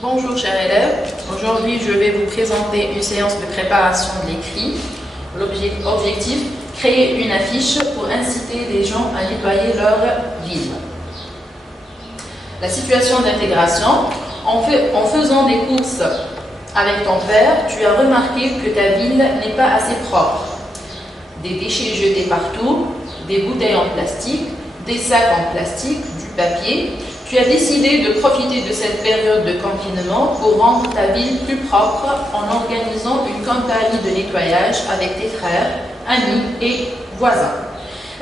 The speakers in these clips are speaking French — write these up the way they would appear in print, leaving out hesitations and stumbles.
Bonjour chers élèves, aujourd'hui je vais vous présenter une séance de préparation de l'écrit. L'objectif, créer une affiche pour inciter les gens à nettoyer leur ville. La situation d'intégration, en faisant des courses avec ton père, tu as remarqué que ta ville n'est pas assez propre. Des déchets jetés partout, des bouteilles en plastique, des sacs en plastique, du papier. Tu as décidé de profiter de cette période de confinement pour rendre ta ville plus propre en organisant une campagne de nettoyage avec tes frères, amis et voisins.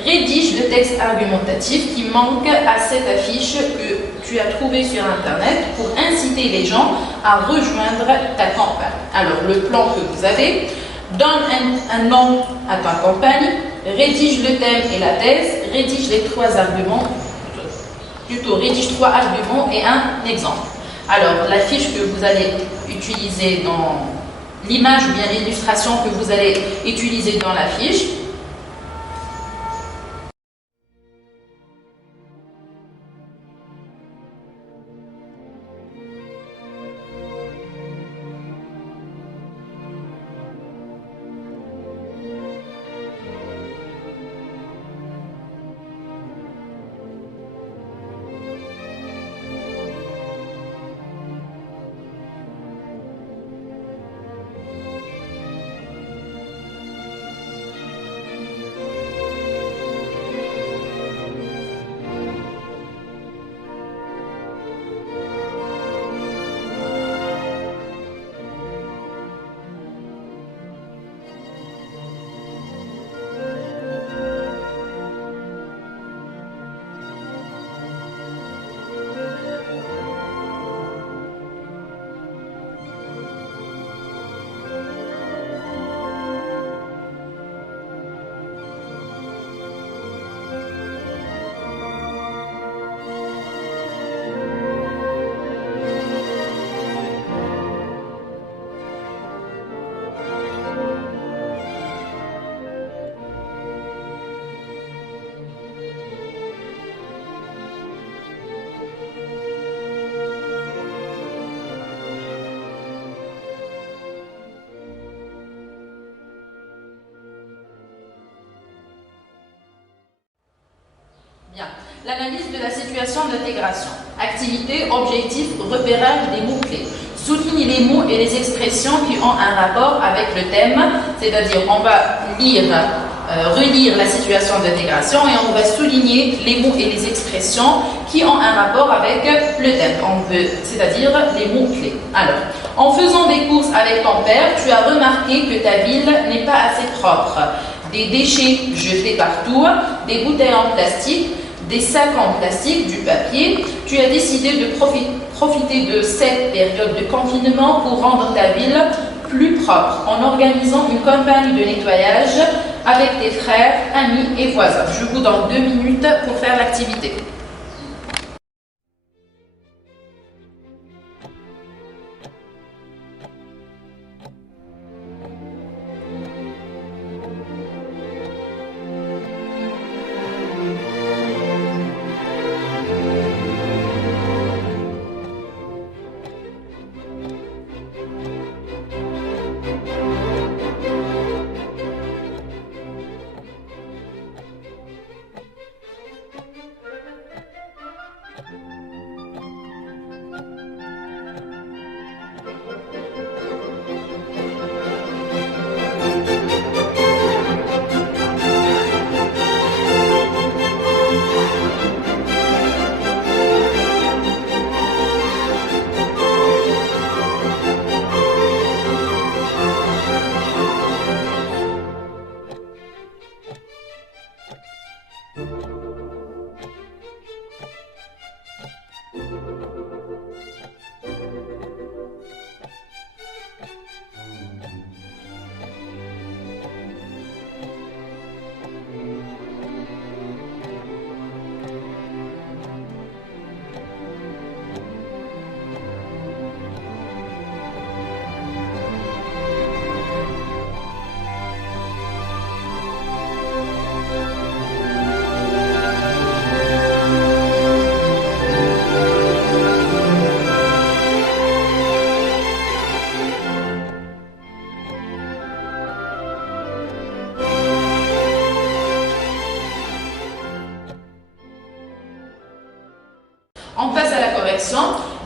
Rédige le texte argumentatif qui manque à cette affiche que tu as trouvée sur Internet pour inciter les gens à rejoindre ta campagne. Alors, le plan que vous avez, donne un nom à ta campagne, rédige le thème et la thèse, rédige les trois arguments. Plutôt, rédige 3 arguments et un exemple. Alors, la fiche que vous allez utiliser dans l'image ou bien l'illustration que vous allez utiliser dans la fiche. Bien. L'analyse de la situation d'intégration. Activité, objectif, repérage des mots-clés. Souligne les mots et les expressions qui ont un rapport avec le thème, c'est-à-dire on va relire la situation d'intégration et on va souligner les mots et les expressions qui ont un rapport avec le thème, c'est-à-dire les mots-clés. Alors, en faisant des courses avec ton père, tu as remarqué que ta ville n'est pas assez propre. Des déchets jetés partout, des bouteilles en plastique, des sacs en plastique, du papier. Tu as décidé de profiter de cette période de confinement pour rendre ta ville plus propre en organisant une campagne de nettoyage avec tes frères, amis et voisins. Je vous donne 2 minutes pour faire l'activité.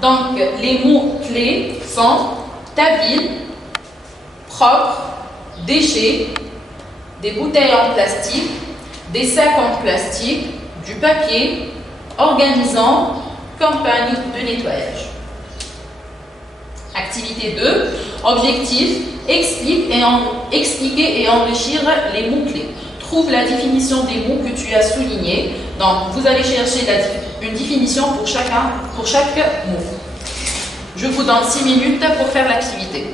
Donc, les mots-clés sont habile, propre, déchets, des bouteilles en plastique, des sacs en plastique, du papier, organisant, campagne de nettoyage. Activité 2, objectif, expliquer et enrichir les mots-clés. Trouve la définition des mots que tu as soulignés. Donc, vous allez chercher une définition pour chaque mot. Je vous donne 6 minutes pour faire l'activité.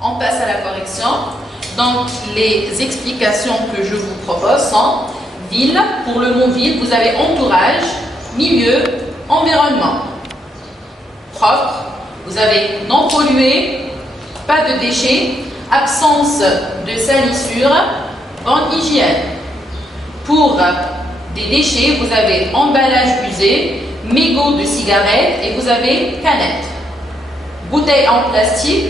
On passe à la correction. Donc, les explications que je vous propose sont ville. Pour le mot ville, vous avez entourage, milieu, environnement. Propre, vous avez non pollué, pas de déchets, absence de salissure, bonne hygiène. Pour des déchets, vous avez emballage usé, mégots de cigarettes et vous avez canettes. Bouteilles en plastique,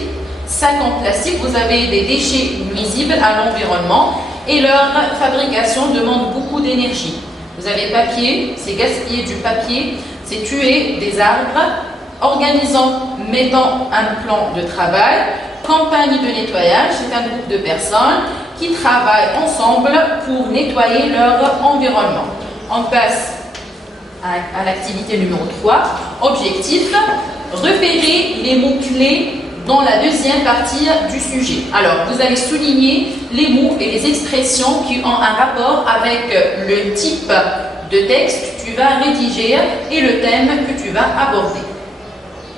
sacs en plastique, vous avez des déchets nuisibles à l'environnement et leur fabrication demande beaucoup d'énergie. Vous avez papier, c'est gaspiller du papier, c'est tuer des arbres, organisant, mettant un plan de travail, campagne de nettoyage, c'est un groupe de personnes qui travaillent ensemble pour nettoyer leur environnement. On passe à l'activité numéro 3, objectif. repérez les mots-clés dans la deuxième partie du sujet. Alors, vous allez souligner les mots et les expressions qui ont un rapport avec le type de texte que tu vas rédiger et le thème que tu vas aborder.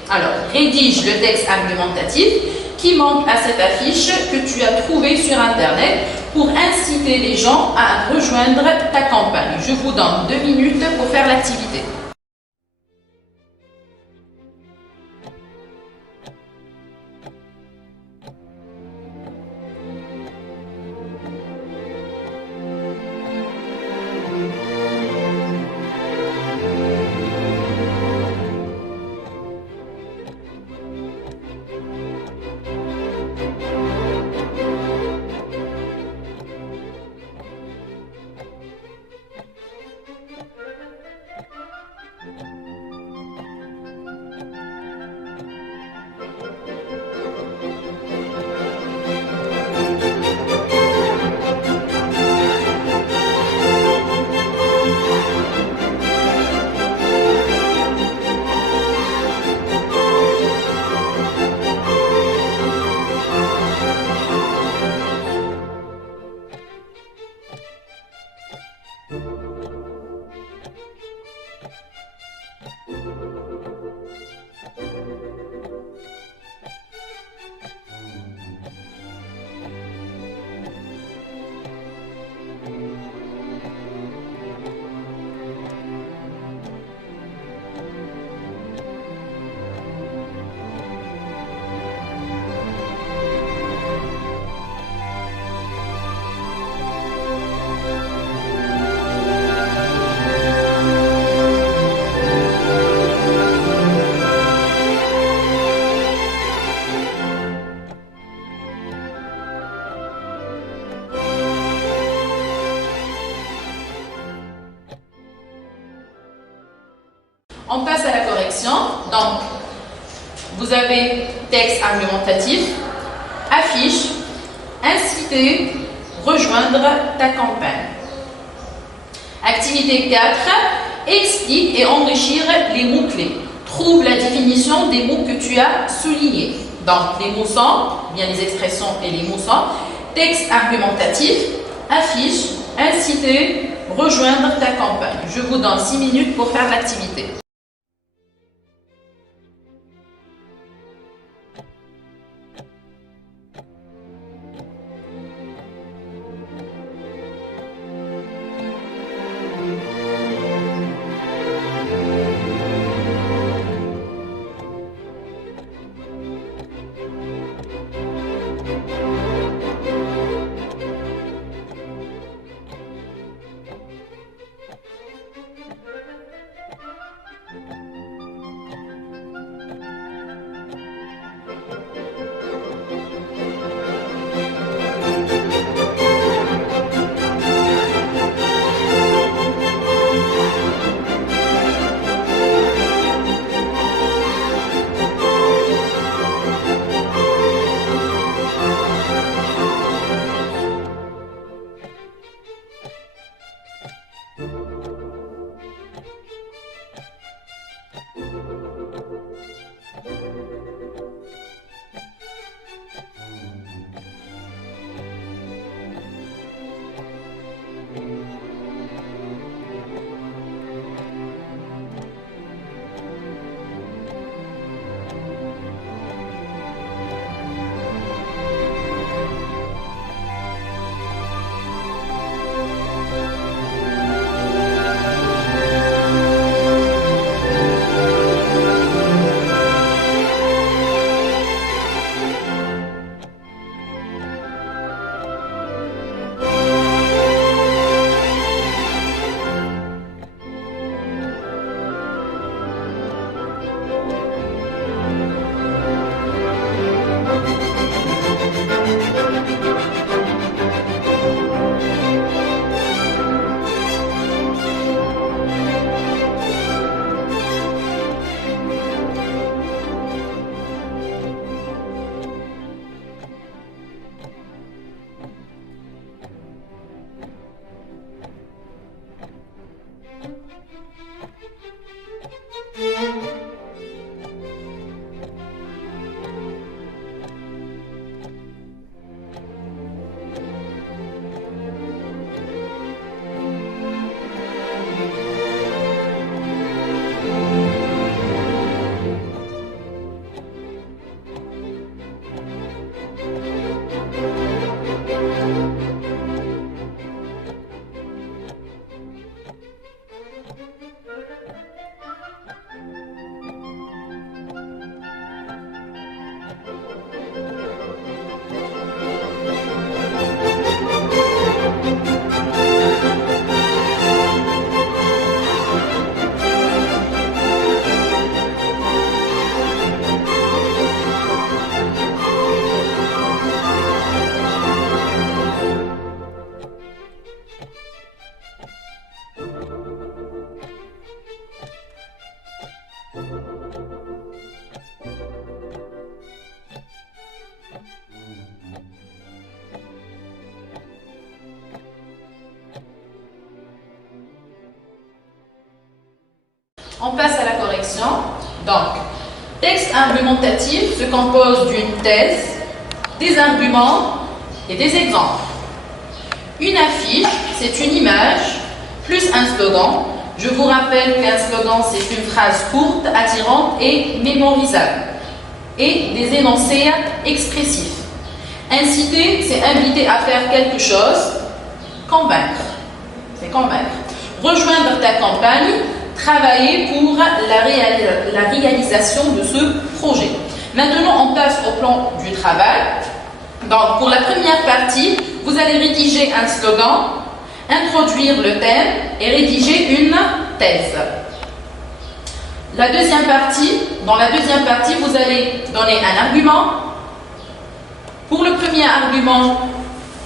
Alors, rédige le texte argumentatif qui manque à cette affiche que tu as trouvée sur Internet pour inciter les gens à rejoindre ta campagne. Je vous donne 2 minutes pour faire l'activité. On passe à la correction. Donc, vous avez texte argumentatif, affiche, inciter, rejoindre ta campagne. Activité 4, explique et enrichir les mots-clés. Trouve la définition des mots que tu as soulignés. Donc, les mots sont, bien les expressions et les mots sont, texte argumentatif, affiche, inciter, rejoindre ta campagne. Je vous donne 6 minutes pour faire l'activité. On passe à la correction. Donc, texte argumentatif se compose d'une thèse, des arguments et des exemples. Une affiche, c'est une image, plus un slogan. Je vous rappelle qu'un slogan, c'est une phrase courte, attirante et mémorisable. Et des énoncés expressifs. Inciter, c'est inviter à faire quelque chose. Convaincre, c'est convaincre. Rejoindre ta campagne, travailler pour la réalisation de ce projet. Maintenant, on passe au plan du travail. Donc, pour la première partie, vous allez rédiger un slogan, introduire le thème et rédiger une thèse. Dans la deuxième partie, vous allez donner un argument. Pour le premier argument,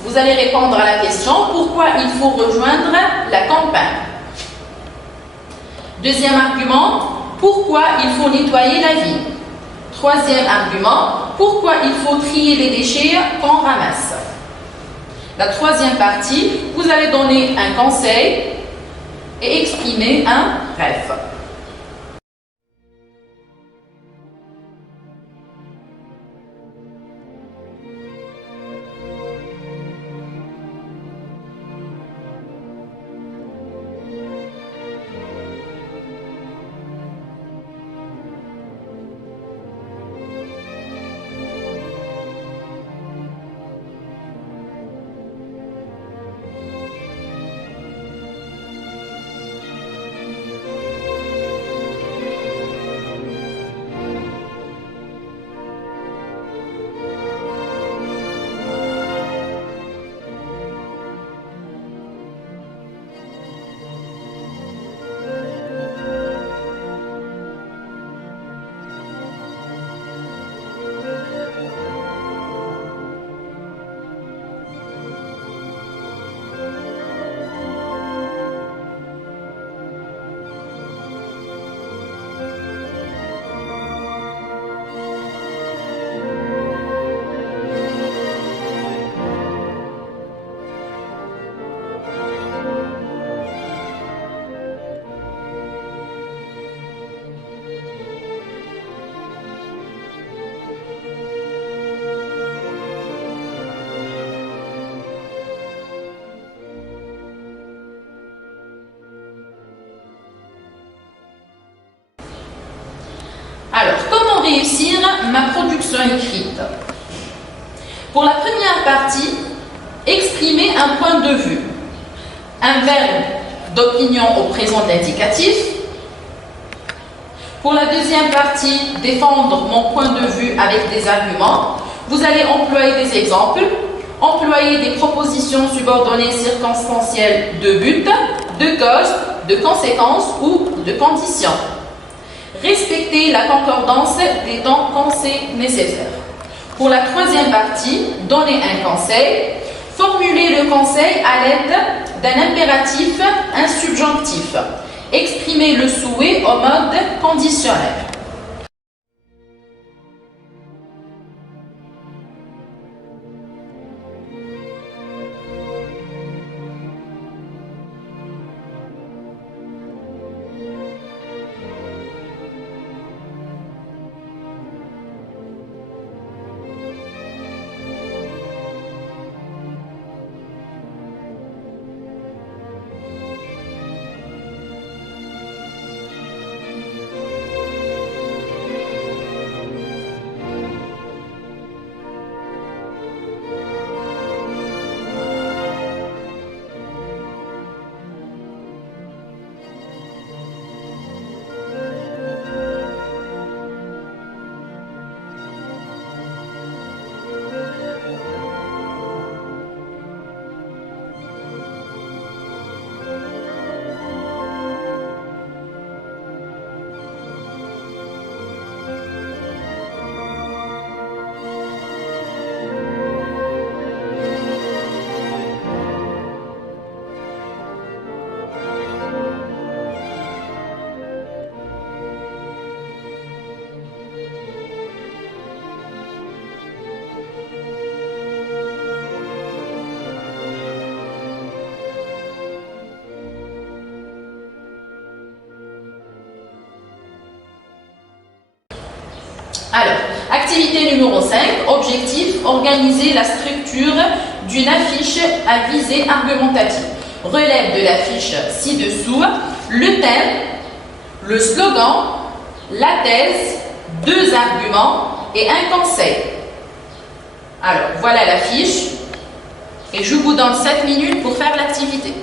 vous allez répondre à la question pourquoi il faut rejoindre la campagne. Deuxième argument, pourquoi il faut nettoyer la ville. Troisième argument, pourquoi il faut trier les déchets qu'on ramasse. La troisième partie, vous allez donner un conseil et exprimer un rêve. Alors, comment réussir ma production écrite? Pour la première partie, exprimer un point de vue, un verbe d'opinion au présent indicatif. Pour la deuxième partie, défendre mon point de vue avec des arguments. Vous allez employer des exemples, employer des propositions subordonnées circonstancielles de but, de cause, de conséquence ou de condition. Respecter la concordance des temps pensés nécessaires. Pour la troisième partie, donner un conseil. Formuler le conseil à l'aide d'un impératif, un subjonctif. Exprimer le souhait au mode conditionnel. Activité numéro 5, objectif, organiser la structure d'une affiche à visée argumentative. Relève de l'affiche ci-dessous le thème, le slogan, la thèse, 2 arguments et un conseil. Alors, voilà l'affiche et je vous donne 7 minutes pour faire l'activité.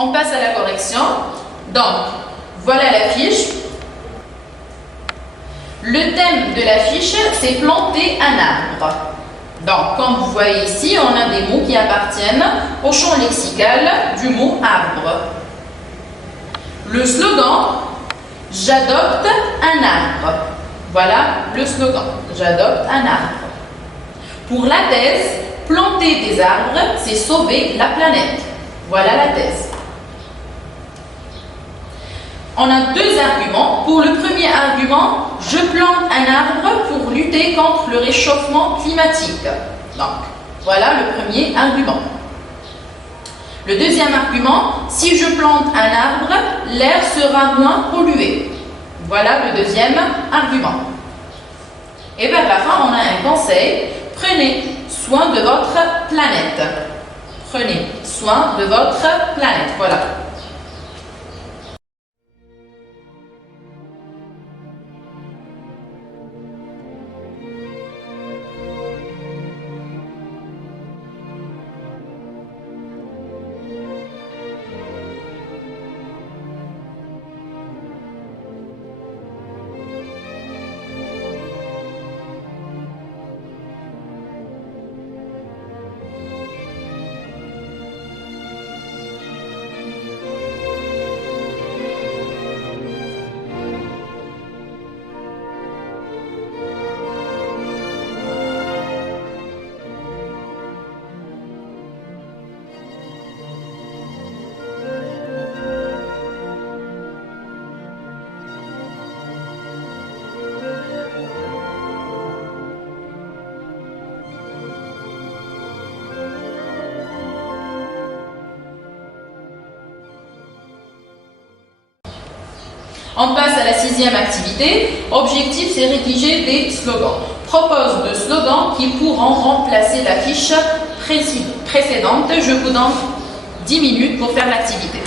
On passe à la correction. Donc, voilà l'affiche. Le thème de l'affiche, c'est planter un arbre. Donc, comme vous voyez ici, on a des mots qui appartiennent au champ lexical du mot arbre. Le slogan, j'adopte un arbre. Voilà le slogan, j'adopte un arbre. Pour la thèse, planter des arbres, c'est sauver la planète. Voilà la thèse. On a 2 arguments. Pour le premier argument, je plante un arbre pour lutter contre le réchauffement climatique. Donc, voilà le premier argument. Le deuxième argument, si je plante un arbre, l'air sera moins pollué. Voilà le deuxième argument. Et vers la fin, on a un conseil. Prenez soin de votre planète. Prenez soin de votre planète. Voilà. On passe à la 6e activité. Objectif, c'est rédiger des slogans. Propose de slogans qui pourront remplacer la fiche précédente. Je vous donne 10 minutes pour faire l'activité.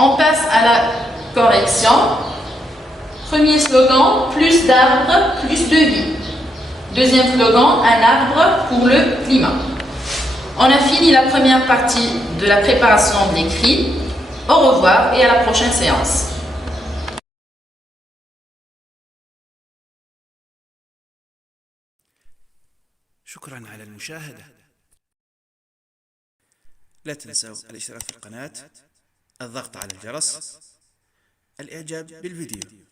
On passe à la correction. Premier slogan, plus d'arbres, plus de vie. Deuxième slogan, un arbre pour le climat. On a fini la première partie de la préparation de l'écrit. Au revoir et à la prochaine séance. شكرا على المشاهدة. لا تنسوا الاشتراك في القناة، الضغط على الجرس، الإعجاب بالفيديو.